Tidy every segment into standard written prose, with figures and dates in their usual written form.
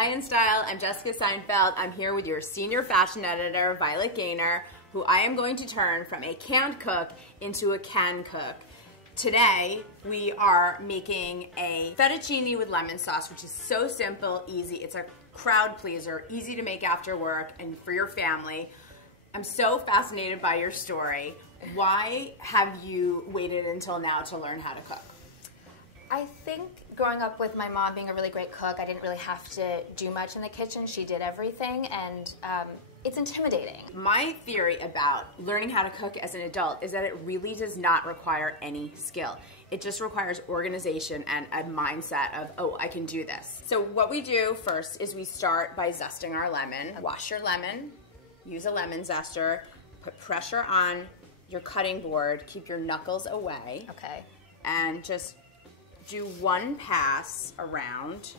Hi InStyle, I'm Jessica Seinfeld. I'm here with your senior fashion editor, Violet Gaynor, who I am going to turn from a canned cook into a can cook. Today, we are making a fettuccine with lemon sauce, which is so simple, easy. It's a crowd pleaser, easy to make after work and for your family. I'm so fascinated by your story. Why have you waited until now to learn how to cook? I think growing up with my mom being a really great cook, I didn't really have to do much in the kitchen. She did everything, and it's intimidating. My theory about learning how to cook as an adult is that it really does not require any skill. It just requires organization and a mindset of, oh, I can do this. So what we do first is we start by zesting our lemon. Wash your lemon, use a lemon zester, put pressure on your cutting board, keep your knuckles away. Okay. And just do one pass around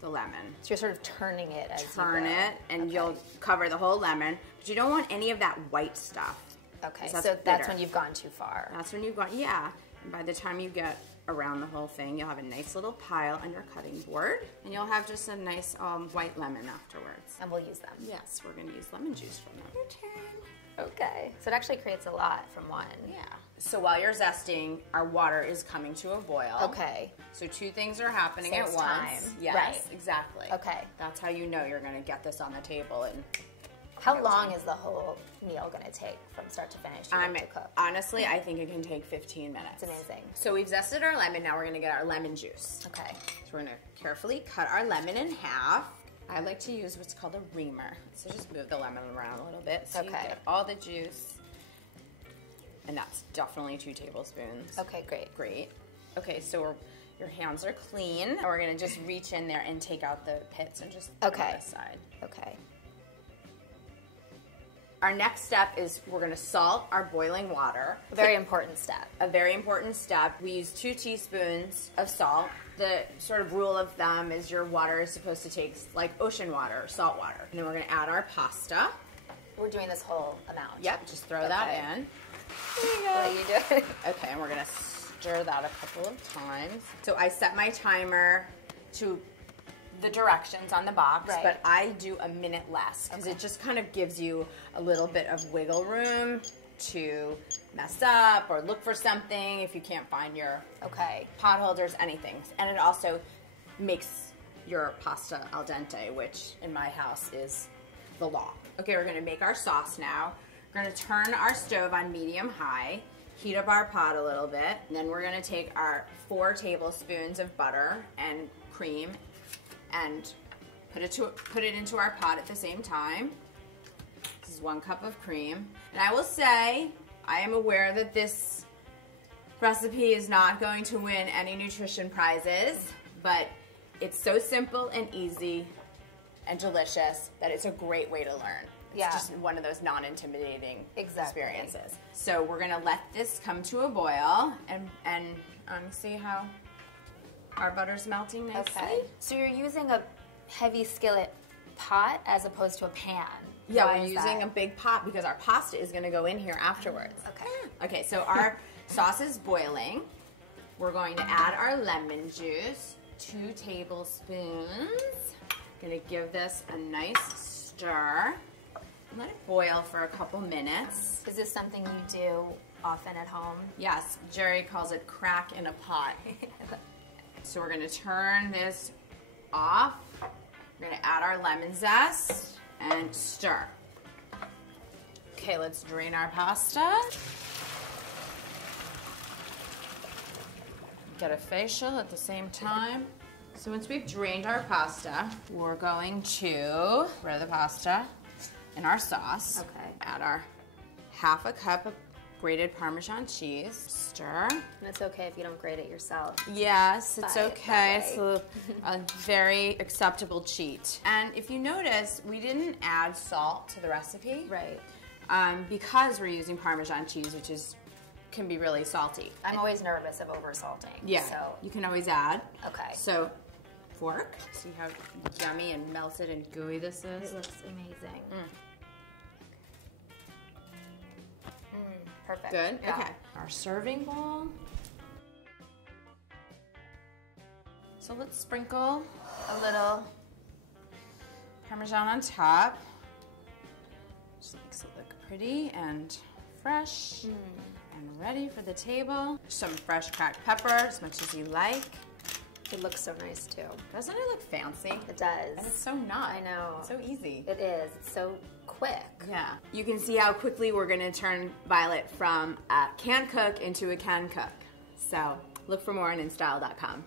the lemon. So you're sort of turning it as Turn you go. it, and you'll cover the whole lemon, but you don't want any of that white stuff. Okay, so that's when you've gone too far. That's when you've gone, yeah. And by the time you get around the whole thing, you'll have a nice little pile on your cutting board, and you'll have just a nice white lemon afterwards. And we'll use them. Yes, we're gonna use lemon juice from them. Your turn. Okay, so it actually creates a lot from one. Yeah. So while you're zesting, our water is coming to a boil. Okay. So two things are happening Saves at once. time. Yes, Right. exactly. Okay. That's how you know you're gonna get this on the table. And How long is the whole meal going to take from start to finish to cook? Honestly, I think it can take 15 minutes. It's amazing. So we've zested our lemon, now we're gonna get our lemon juice. Okay. So we're gonna carefully cut our lemon in half. I like to use what's called a reamer. So just move the lemon around a little bit so you get all the juice. And that's definitely 2 tablespoons. Okay, great. Great. Okay, so your hands are clean. And we're gonna just reach in there and take out the pits and just put them on this side. Okay. Our next step is we're gonna salt our boiling water. A very important step. A very important step. We use 2 teaspoons of salt. The sort of rule of thumb is your water is supposed to take like ocean water or salt water. And then we're gonna add our pasta. We're doing this whole amount. Yep, just throw that in. There you go. Let you do it. Okay, and we're gonna stir that a couple of times. So I set my timer to the directions on the box, but I do a minute less because it just kind of gives you a little bit of wiggle room to mess up or look for something if you can't find your pot holders, anything. And it also makes your pasta al dente, which in my house is the law. Okay, we're gonna make our sauce now. We're gonna turn our stove on medium-high, heat up our pot a little bit, and then we're gonna take our 4 tablespoons of butter and cream and put it into our pot at the same time. This is 1 cup of cream. And I will say, I am aware that this recipe is not going to win any nutrition prizes, but it's so simple and easy and delicious that it's a great way to learn. It's just one of those non-intimidating experiences. So we're gonna let this come to a boil and see how our butter's melting nicely. Okay. So you're using a heavy skillet pot as opposed to a pan. Yeah, we're using a big pot because our pasta is gonna go in here afterwards. Okay. Okay, so our sauce is boiling. We're going to add our lemon juice, 2 tablespoons. Gonna give this a nice stir. Let it boil for a couple minutes. Is this something you do often at home? Yes, Jerry calls it crack in a pot. So we're gonna turn this off. We're gonna add our lemon zest and stir. Okay, let's drain our pasta. Get a facial at the same time. So once we've drained our pasta, we're going to rid of the pasta in our sauce. Okay. Add our 1/2 cup of grated Parmesan cheese. Stir. And it's okay if you don't grate it yourself. Yes, it's okay. It's a very acceptable cheat. And if you notice, we didn't add salt to the recipe. Right. Because we're using Parmesan cheese, which can be really salty. I'm always nervous of over-salting. Yeah, so you can always add. Okay. So, fork. See how yummy and melted and gooey this is? It looks amazing. Perfect. Good? Yeah. Okay. Our serving bowl. So let's sprinkle a little Parmesan on top. Just makes it look pretty and fresh and ready for the table. Some fresh cracked pepper, as much as you like. It looks so nice too. Doesn't it look fancy? It does. And it's so not. I know. It's so easy. It is. It's so quick. Yeah. You can see how quickly we're gonna turn Violet from a can cook into a can cook. So look for more on InStyle.com.